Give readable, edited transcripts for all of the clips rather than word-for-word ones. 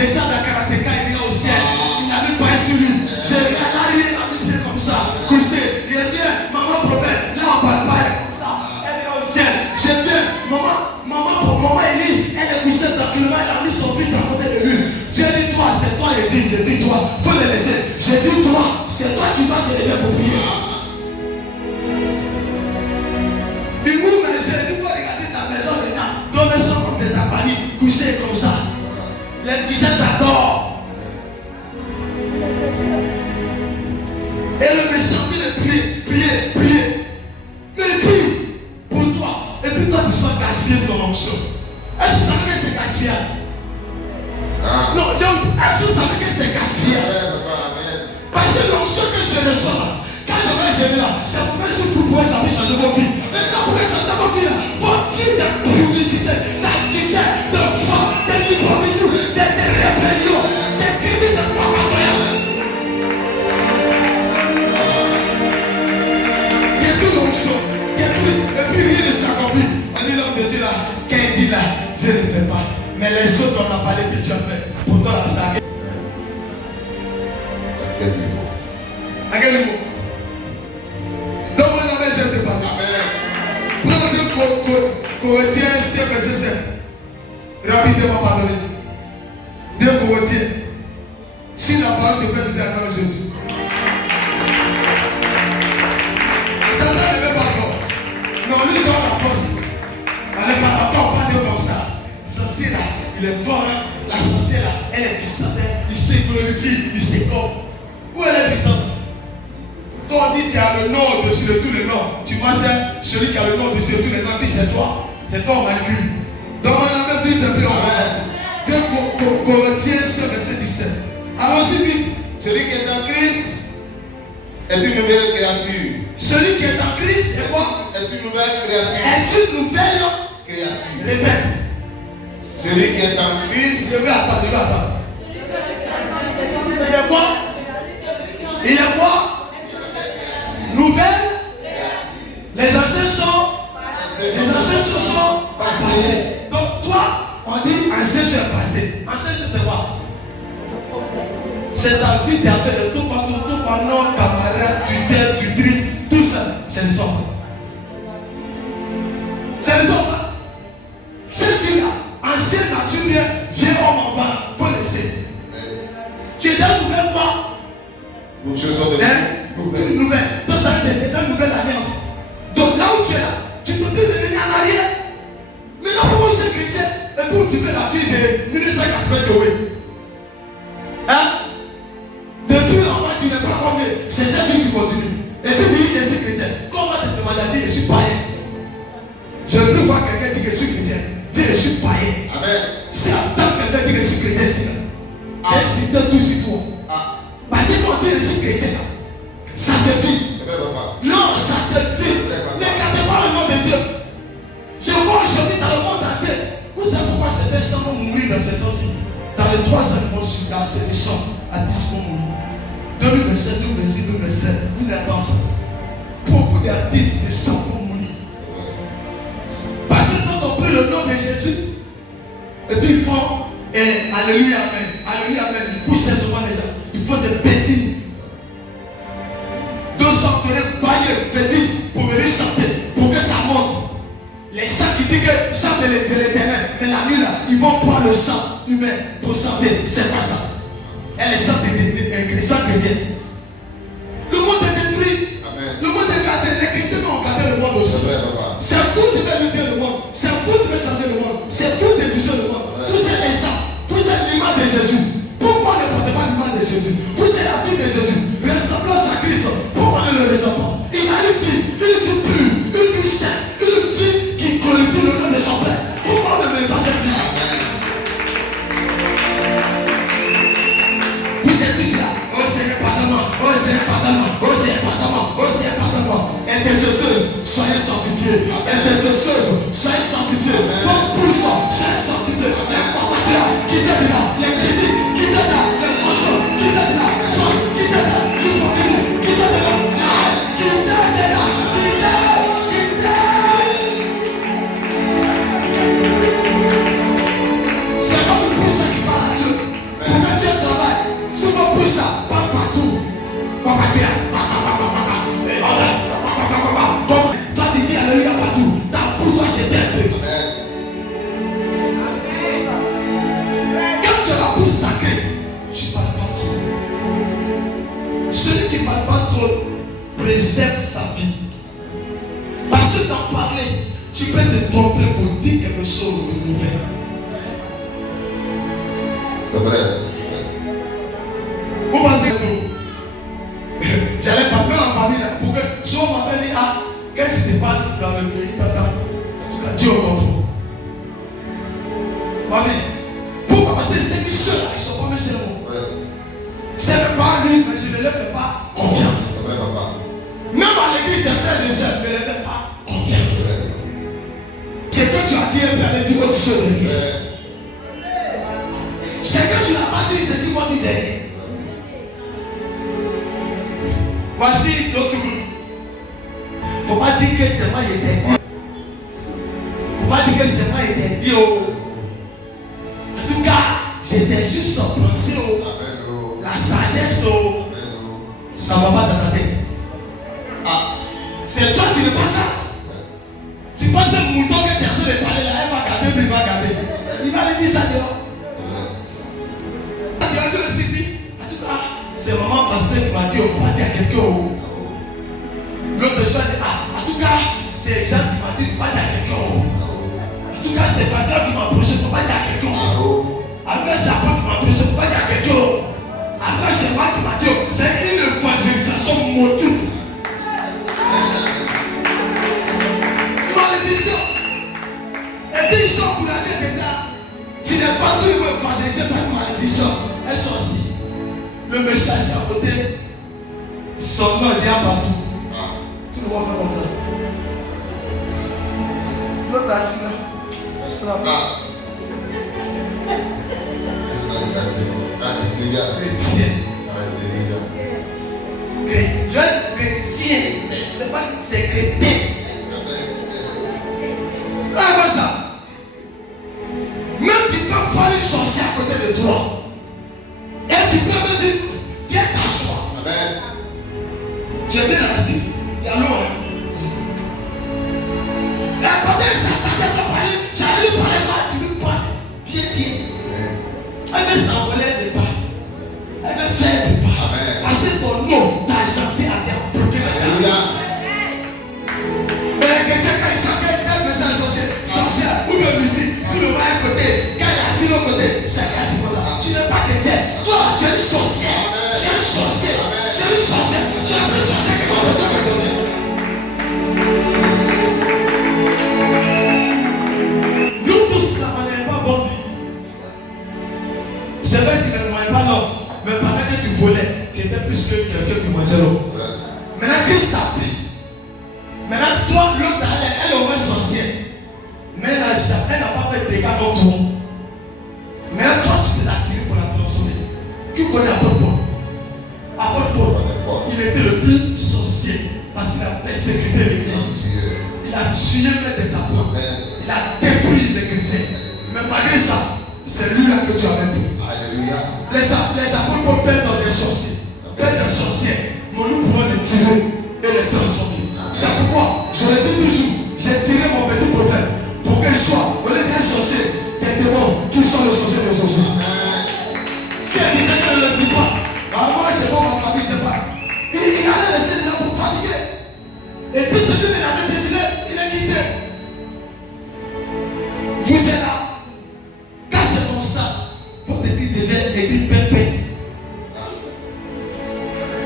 déjà dans Karateka, il est au ciel. Il n'a même pas sur lui. Je regarde là, il a mis pied comme ça, couché. Il est bien, maman prophète. Là, on parle pas comme ça. Elle est au ciel. Je viens, maman Elie, elle est couchée tranquillement. Elle a mis son fils à côté de lui. J'ai dit, toi, c'est toi, il dit, je dis, toi, faut le laisser. J'ai dit, toi, c'est toi qui dois te lever pour prier. Du coup, mais j'ai dit, faut regarder ta maison déjà. Comme elles sont comme des appareils, couchés comme ça. Les visages adorent. Et le méchant, il est prier. Mais il prie pour toi. Et puis toi, tu sois gaspillé son onction. Est-ce que vous savez que c'est gaspillage? Non, est-ce que vous savez que c'est gaspillage? Parce que l'onction que je reçois là, quand je vais gérer là, c'est pour mettre sur vous pour ça puisse changer vos vies. Maintenant, pour que ça change vos vies là, votre vie de publicité, d'activité, de foi, de l'hypocrisie, de rébellion, de crimes de propagande. Détruis l'onction, détruis, et puis rien ne s'accomplit. On dit l'homme de Dieu là, quand il dit là, Dieu ne fait pas. Mais les autres, on a parlé que Dieu a fait. Pourtant, la saga. À quel niveau? Donc, mon ami, je te parle. Prends 2 Corinthiens 5, verset 7. Rapidement, pardonnez. 2 Corinthiens. Si la parole te fait du d'accord avec Jésus, Satan ne veut pas encore. Mais on lui donne la force. On n'est pas encore pas de comme ça. Le sorcier là, il est fort. La sorcière là, elle est puissante. Il se glorifie, il s'écope. Où est la puissance? Quand on dit tu as le nom au-dessus de tous les noms, tu vois celui qui a le nom au-dessus de tous les noms, puis c'est toi. C'est toi, on m'accuse. Donc on a vite un peu en avance. 2 Corinthiens 5, verset 17. Allons-y vite. Celui qui est en Christ est une nouvelle créature. Celui qui est en Christ est quoi? Est une nouvelle créature. Est une nouvelle créature. Répète. Celui qui est en Christ. Je vais attendre. Il y a quoi? Il y a quoi? Nouvelle. Les anciens sont passés. Donc toi, on dit ancien jour est passé. Ancien jour c'est quoi? C'est ta vie d'après de tout partout, non, camarade, tuteur, tutrice, tout ça, c'est les hommes. C'est les hommes. Cette vie-là, ancienne nature vient homme en bas, il faut laisser. Tu es dans une nouvelle quoi? Nous faisons une nouvelle. Donc ça veut dire une nouvelle alliance. Donc là où tu es là, tu ne peux plus revenir en arrière. Maintenant pourquoi vous êtes chrétien et pour vivre la vie de 1980 Joey? Hein? Depuis en bas tu n'es pas comme lui. C'est ça que tu continues. Et puis dis je suis chrétien. Comment te demander à dire je suis païen? Je ne veux plus voir quelqu'un dire que je suis chrétien. Dis je suis païen. Amen. Si en tant que quelqu'un dit que je suis chrétien, c'est là. J'ai cité tout sur toi. Parce que quand on dit je suis chrétien, ça se vit. Non, ça se vit. Ne gardez pas le nom de Dieu. Je vois aujourd'hui dans le monde entier. Vous savez pourquoi ces gens vont mourir dans cette temps-ci? Dans les 3 mois suivants, c'est des gens à 10 vont mourir. 2027, 2026, 2027, vous n'êtes pas ça. Beaucoup d'artistes, des gens vont mourir. Parce que quand on prie le nom de Jésus, et puis ils font Alléluia, Amen. Alléluia, Amen. Ils couchent souvent les gens. Ils font des bêtises. 2 sortes de bailler, fétiches, pour venir chanter, pour que ça monte. Les gens qui disent que chant de l'éternel, mais la nuit là, ils vont prendre le sang humain pour chanter. C'est pas ça. Et les chants chrétiens. Le monde est détruit. Amen. Le monde est gardé. Les chrétiens vont garder le monde aussi. C'est vous qui devez lutter le monde. C'est vous qui devez changer le monde. C'est vous qui devez toucher le monde. Vous êtes les gens. Vous êtes l'image de Jésus. Pourquoi ne portez pas l'image de Jésus? Vous êtes la vie de Jésus. Ressemblance à Christ. Pourquoi ne le ressemblez pas? Il a une vie pure, une vie sainte, une vie qui glorifie le nom de son Père. Pourquoi ne menez pas cette vie? Vous êtes tous là. Oh Seigneur, pardonne-moi. Oh Seigneur, pardonne-moi. Oh Seigneur, pardonne-moi. Oh Seigneur, pardonne-moi. Intercesseuse, soyez sanctifiés. Intercesseuse, soyez sanctifiés. Vos poussons, soyez sanctifiés. Les papatia, qui t'aident là. Les critiques, qui t'aident là. Les mensonges, qui t'aident là. Qui t'aident là. L'hypocrisie, qui t'aident là. Qui t'aident là. Qui t'aident. C'est pas le poussant qui parle à Dieu. C'est vrai. Vous pensez que j'allais pas même en famille là, pour que si on m'appelle dit ah, qu'est-ce qui se passe dans le pays maintenant? En tout cas, Dieu comprend. Ma vie. Pourquoi? Parce que ces ceux-là, ils sont pas mes chez moi. C'est même pas lui, mais je ne leur fais pas confiance. C'est vrai, papa. Même à l'église des frères et sœurs, je ne leur fais pas confiance. C'est que tu as dit un père, dis-moi tu sais derrière. C'est que tu n'as pas dit, c'est dis-moi tu derrière. Voici l'autre groupe. Il ne faut pas dire que c'est moi qui ai dit. Il ne faut pas dire que c'est moi qui ai dit. En tout cas, j'étais juste pensé la sagesse. Ça ne va pas dans ta tête. Ah, c'est toi qui ne pas ça. Tu penses un mouton que tu es en train de parler là, elle va garder, puis il va garder. Il va lui dire ça dehors. En tout cas, c'est vraiment pasteur qui m'a dit, il ne faut pas dire à quelqu'un. L'autre personne dit, ah, en tout cas, c'est Jean qui m'a dit, il ne faut pas dire à quelqu'un. En tout cas, c'est Fadeur qui m'a approché, il ne faut pas dire à quelqu'un. Après, c'est Apôtre qui m'a approché, il ne faut pas dire à quelqu'un. Après, c'est moi qui m'a dit, c'est une évangélisation maudite. Malédiction. Et puis, ils sont encouragés déjà. Tu n'es pas tout le monde évangélisé par une malédiction. Elles sont aussi. Le monsieur assis à côté, son nom est déjà partout. Tout le monde fait mon temps. L'autre assis là. Chrétien. Chrétien. C'est pas c'est chrétien. Ah, ça. Même tu peux voir une sorcière à côté de toi. Et tu peux me dire, viens t'asseoir. Amen. Tu es bien assis. Il y a l'eau. Et pendant que ça t'attendait de parler, j'allais lui parler mal, tu lui parles. Bien. Elle veut s'envoler de pas. Elle veut faire de pas. Parce que ton nom t'a chanté à tes bloqué la table. Mais les chrétiens, quand ils savent qu'elle veut s'en sorcière, ou même ici, tout le monde à côté, quand elle est assise de l'autre côté, chacun est assis comme ça. Tu n'es pas chrétien. Toi, tu es une sorcière. Tu es une sorcière. Tu es une sorcière. Tu es plus sorcière que ton sorcière. Nous tous là, on n'est pas bonne vie. C'est vrai que tu ne mangeais pas l'homme, mais pendant que tu volais, tu étais plus que quelqu'un qui mangeait l'homme. Maintenant, Christ t'a pris. Maintenant, toi, l'autre, elle est au moins sorcière. Mais elle n'a pas fait de dégâts dans ton monde. Maintenant, toi, tu peux l'attirer pour la transformer. Qui connaît Apôtre Paul? Apôtre Paul, il était le plus sorcier parce qu'il a persécuté l'église. Il a tué même des apôtres. Il a détruit les chrétiens. Mais malgré ça, c'est lui là que tu avais pris. Les apôtres Paul perdent dans des sorciers. Perdent des sorciers. Mais nous pouvons les tirer et les transformer. C'est pourquoi je le dis toujours, j'ai tiré mon petit prophète pour qu'il soit, au lieu d'un sorcier, des démons qui sont les sorciers des sorciers. Si elle disait qu'elle ne le dit pas, moi c'est bon, ma famille c'est pas. Il allait laisser des gens pour fatiguer. Et puis celui qui l'avait décidé, il est quitté. Vous êtes là. Quand c'est comme ça, votre église devient église pépé.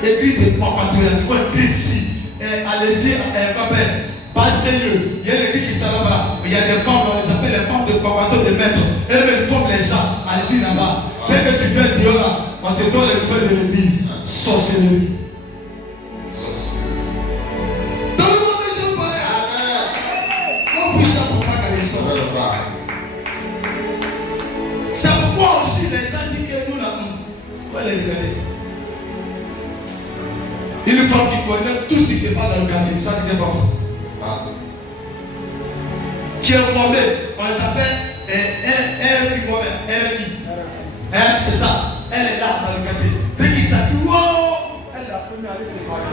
Église de Papatouya, il faut une église ici. Allez-y, pas sérieux. Il y a l'église qui s'en là-bas. Il y a des femmes, on les appelle les femmes de Papato de maître. Elles forment les gens. Allez-y là-bas. Dès que tu viens dehors là, on te donne les nouvelles de l'église. Sorcellerie. Dans le monde de Dieu, on pousse ça pour pas qu'elle sorte. C'est pourquoi aussi les gens disent que nous là, on va les regarder. Une femme qui connaît tout ce qui se passe dans le quartier, ça c'est une femme ça. Qui est formée, on les appelle LFI moi-même, LFI. C'est ça. Elle est là dans le quartier. Dès qu'il s'appuie, wow, elle est la première à aller se marier.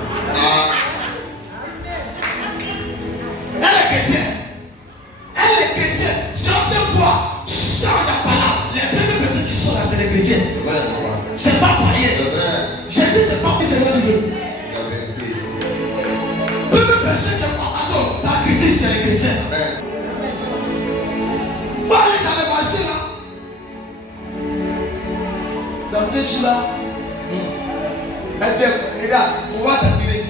Elle est chrétienne. Elle est chrétienne. Sur deux fois, ça on n'a pas là. Les premières personnes qui sont là, c'est les chrétiens. C'est pas pareil. J'ai dit c'est pas qui c'est là du Dieu. Première personne qui est pas pardon, la critique c'est les chrétiens. Faut aller dans les marchés là. dans 2 jours là, elle vient, regarde, on va t'attirer.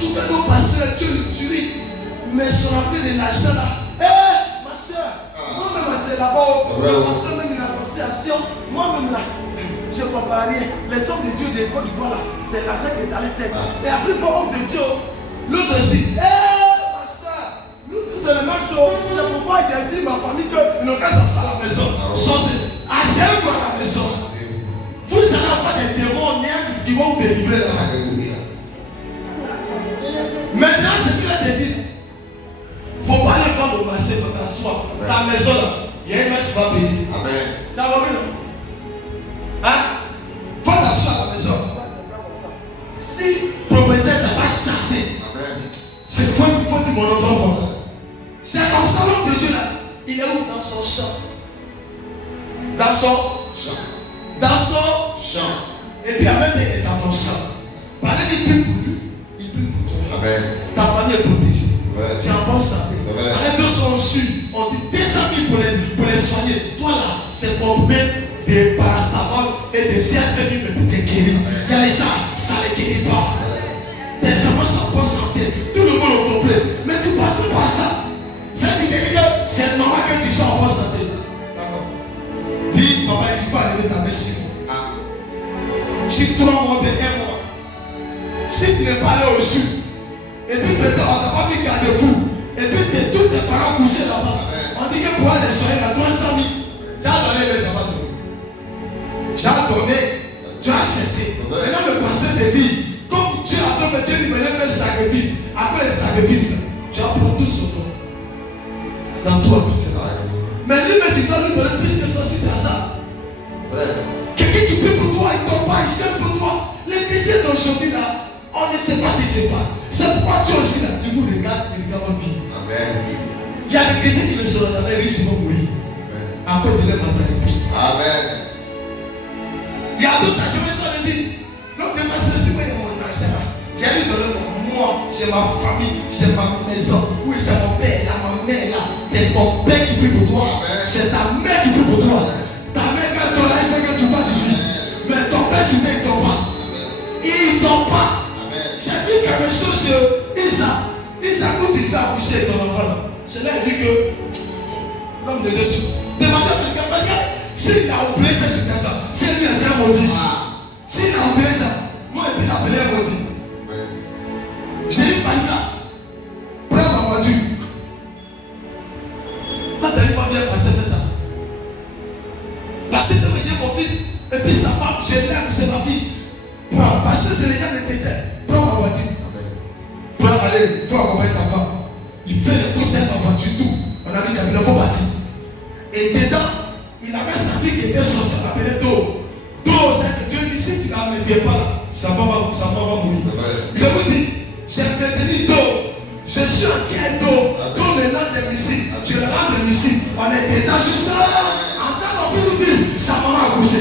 Tout un autre pasteur, Dieu l'utilise, mais son affaire de l'argent là. Ma soeur, moi-même c'est là-bas, le pasteur même il a l'association, moi-même là, je ne comprends rien. Les hommes de Dieu de Côte d'Ivoire là, c'est l'argent qui est dans les têtes. Et après, pour homme de Dieu, l'autre aussi, ma soeur, nous tous c'est la même chose. C'est pourquoi j'ai dit à ma famille qu'ils n'ont qu'à sortir à la maison. Asseyez-vous à la maison. Vous allez avoir des démons qui vont vous délivrer là. Maintenant, ce qu'il va te dire, il ne faut pas aller prendre au marché, il faut t'asseoir. Ta maison là, il y a une marche qui va payer. Amen. Tu as compris non? Hein? Il faut t'asseoir à la maison. Si propriétaire t'a pas chassé, c'est il faut dire mon autre enfant. C'est comme ça l'homme de Dieu là. Il est où? Dans son champ. Dans son champ. Dans son champ. Et puis avec il est dans ton champ. Pendant qu'il prie pour lui, il prie pour toi. Amen. Ta famille est protégée. Ouais. Tu es en bonne santé. Avec deux sont reçus. On dit 200 000 pour les soigner. Toi là, c'est pour mettre des parastamol et des CSM pour te guérir. Il y a les gens, ça ne les guérit pas. Tes enfants sont en bonne santé. Tout le monde est complet. Mais tu ne passes pas par ça. C'est normal que tu sois en bonne santé. D'accord. Dis, papa, il faut arriver ta messe. Si 3 mois, bien 1 mois. Si tu n'es pas allé au sud, et puis peut-être on t'a pas mis garde-fou, et puis tous tes parents couchés là-bas, on dit que pour aller soigner à 300 000, tu as donné, mais tu n'as pas donné. Tu as donné, tu as cherché. Maintenant le pasteur te dit, comme tu as donné, Dieu dit, mais il fait sacrifice. Après le sacrifice, tu as pris tout ce temps dans toi. Mais lui, tu dois lui donner plus que ça si tu as ça. Quelqu'un qui prie pour toi, il ne dort pas, il s'aime pour toi. Les chrétiens d'aujourd'hui là, on ne sait pas si tu es pas. C'est pourquoi tu aussi là, tu vous regardes, tu regardes votre vie. Amen. Il y a des chrétiens qui ne seront jamais riches, ils vont mourir. À cause de leur mentalité. Amen. Il y a d'autres qui me dit, l'autre de ma soeur, c'est moi mon argent. J'ai lui donné moi, j'ai ma famille, j'ai ma maison. Oui, c'est mon père là, ma mère là. C'est ton père qui prie pour toi. C'est ta mère qui prie pour toi. Ta mère quand elle là, c'est que tu vas du vie. Mais ton père, c'est qu'il ne dort pas. Il ne dort pas. J'ai dit quelque chose sur Isa. Isa, quand tu peux accoucher ton enfant là, c'est là qu'il dit que l'homme de dessous. Demandez à quelqu'un, s'il a oublié cette situation, c'est lui un maudit. S'il a oublié ça, moi je peux l'appeler un maudit. J'ai dit, Palika, prends ma voiture. Quand tu vas bien passer, fais ça. Parce que j'ai mon fils, et puis sa femme, je l'aime, c'est ma fille. Prends, parce que c'est les gens de désert. Prends ma voiture. Prends, allez, il faut accompagner ta femme. Il fait le conseil de ma voiture, tout. On a mis Kabila pour partir. Et dedans, il avait sa fille qui était sorcière, on l'appelait Do. Do, c'est que Dieu dit, si tu ne la maintiens pas là, sa femme va mourir. Je vous dis, j'ai maintenu Do. Je suis en guerre Do. Do me lance des missiles. Je le lance des missiles. On est dedans juste là. En temps, on peut nous dire, sa maman a couché.